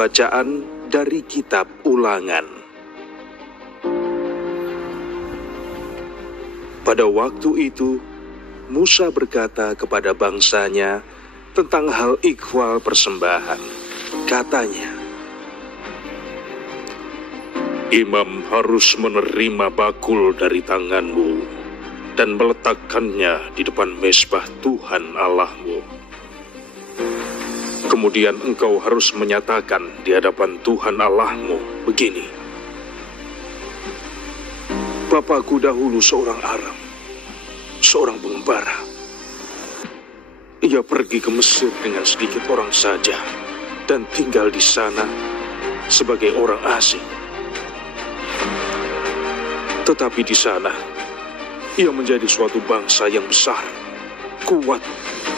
Bacaan dari Kitab Ulangan. Pada waktu itu, Musa berkata kepada bangsanya tentang hal ikhwal persembahan. Katanya, "Imam harus menerima bakul dari tanganmu dan meletakkannya di depan mezbah Tuhan Allahmu. Kemudian engkau harus menyatakan di hadapan Tuhan Allahmu begini: Bapakku dahulu seorang Aram, seorang pengembara. Ia pergi ke Mesir dengan sedikit orang saja dan tinggal di sana sebagai orang asing. Tetapi di sana, ia menjadi suatu bangsa yang besar, kuat,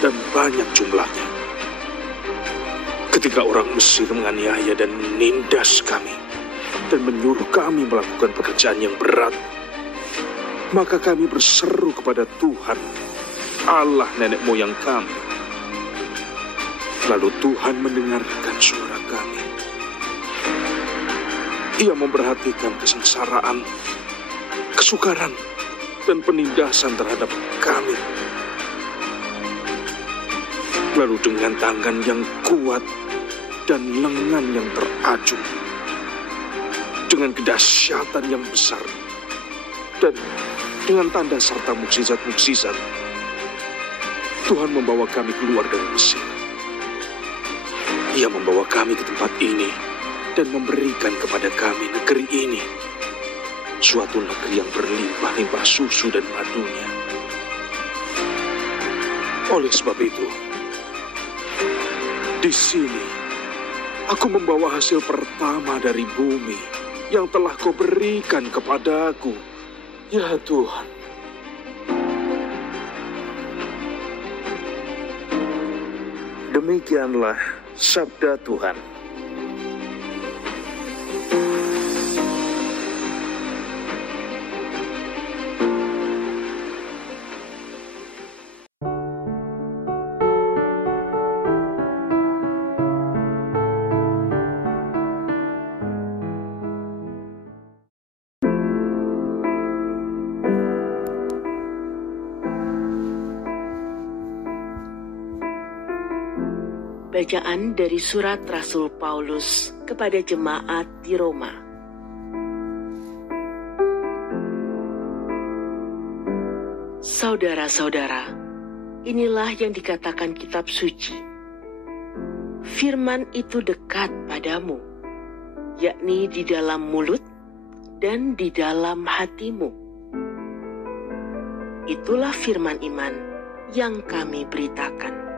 dan banyak jumlahnya. Ketika orang Mesir menganiaya dan menindas kami, dan menyuruh kami melakukan pekerjaan yang berat, maka kami berseru kepada Tuhan, Allah nenek moyang kami. Lalu Tuhan mendengarkan suara kami. Ia memperhatikan kesengsaraan, kesukaran, dan penindasan terhadap kami. Lalu dengan tangan yang kuat dan lengan yang terajung, dengan kedahsyatan yang besar, dan dengan tanda serta mukjizat-mukjizat, Tuhan membawa kami keluar dari Mesir. Ia membawa kami ke tempat ini dan memberikan kepada kami negeri ini, suatu negeri yang berlimpah-limpah susu dan madunya. Oleh sebab itu, di sini aku membawa hasil pertama dari bumi yang telah kau berikan kepadaku, ya Tuhan." Demikianlah sabda Tuhan. Bacaan dari surat Rasul Paulus kepada jemaat di Roma. Saudara-saudara, inilah yang dikatakan kitab suci. Firman itu dekat padamu, yakni di dalam mulut dan di dalam hatimu. Itulah firman iman yang kami beritakan.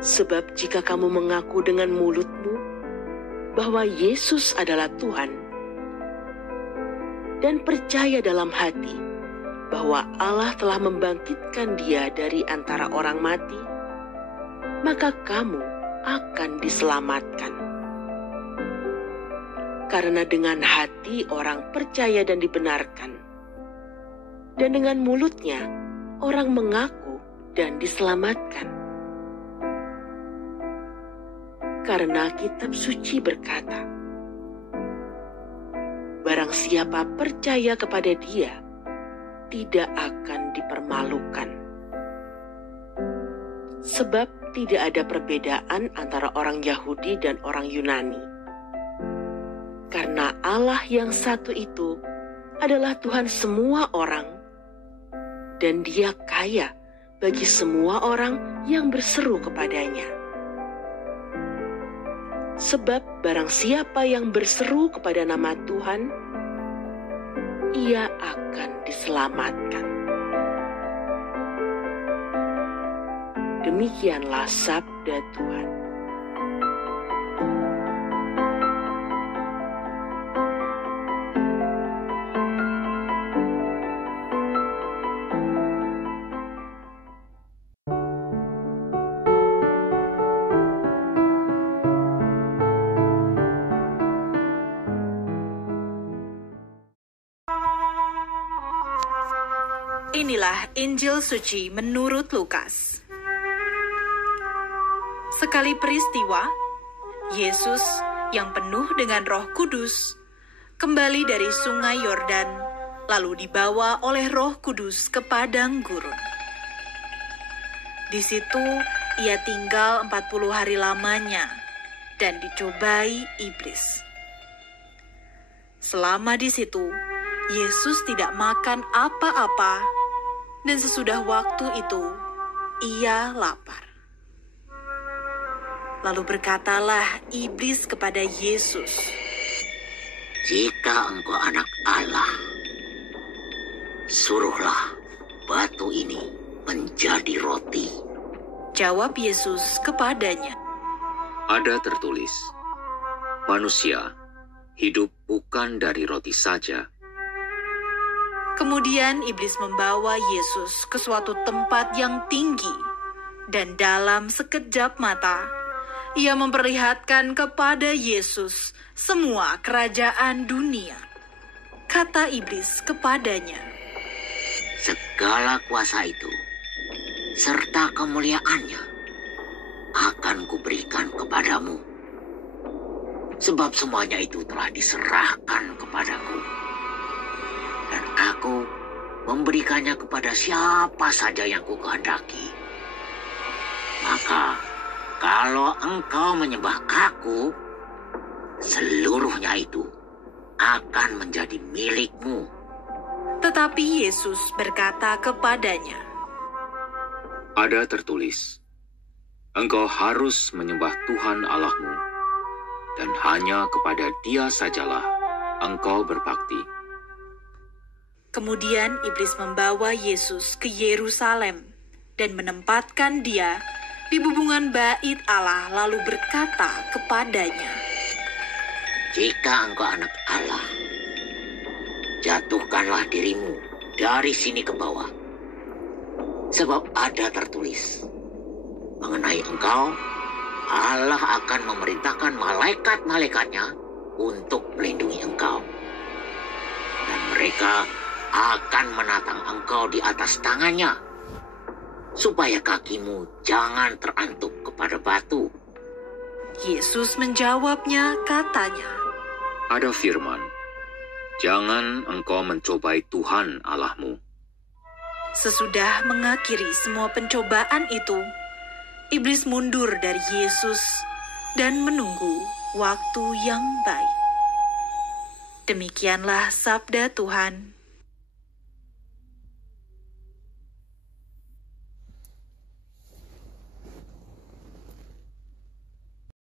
Sebab jika kamu mengaku dengan mulutmu bahwa Yesus adalah Tuhan, dan percaya dalam hati bahwa Allah telah membangkitkan Dia dari antara orang mati, maka kamu akan diselamatkan. Karena dengan hati orang percaya dan dibenarkan, dan dengan mulutnya orang mengaku dan diselamatkan. Karena kitab suci berkata, barang siapa percaya kepada Dia, tidak akan dipermalukan. Sebab tidak ada perbedaan antara orang Yahudi dan orang Yunani. Karena Allah yang satu itu adalah Tuhan semua orang, dan Dia kaya bagi semua orang yang berseru kepadanya. Sebab barang siapa yang berseru kepada nama Tuhan, ia akan diselamatkan. Demikianlah sabda Tuhan. Inilah Injil suci menurut Lukas. Sekali peristiwa, Yesus yang penuh dengan Roh Kudus kembali dari sungai Yordan, lalu dibawa oleh Roh Kudus ke padang gurun. Di situ ia tinggal 40 hari lamanya dan dicobai iblis. Selama di situ, Yesus tidak makan apa-apa, dan sesudah waktu itu, ia lapar. Lalu berkatalah iblis kepada Yesus, "Jika engkau anak Allah, suruhlah batu ini menjadi roti." Jawab Yesus kepadanya, Ada tertulis, manusia hidup bukan dari roti saja. Kemudian iblis membawa Yesus ke suatu tempat yang tinggi, dan dalam sekejap mata, ia memperlihatkan kepada Yesus semua kerajaan dunia. Kata iblis kepadanya, "Segala kuasa itu, serta kemuliaannya, akan kuberikan kepadamu. Sebab semuanya itu telah diserahkan kepadaku. Dan aku memberikannya kepada siapa saja yang kukehendaki. Maka, kalau engkau menyembah aku, seluruhnya itu akan menjadi milikmu." Tetapi Yesus berkata kepadanya, Ada tertulis, engkau harus menyembah Tuhan Allahmu, dan hanya kepada Dia sajalah engkau berbakti. Kemudian iblis membawa Yesus ke Yerusalem dan menempatkan dia di bubungan bait Allah, lalu berkata kepadanya, "Jika engkau anak Allah, jatuhkanlah dirimu dari sini ke bawah. Sebab ada tertulis, mengenai engkau, Allah akan memerintahkan malaikat-malaikatnya untuk melindungi engkau. Dan mereka akan menatang engkau di atas tangannya, supaya kakimu jangan terantuk kepada batu." Yesus menjawabnya katanya, Ada firman, jangan engkau mencobai Tuhan Allahmu. Sesudah mengakhiri semua pencobaan itu, iblis mundur dari Yesus dan menunggu waktu yang baik. Demikianlah sabda Tuhan.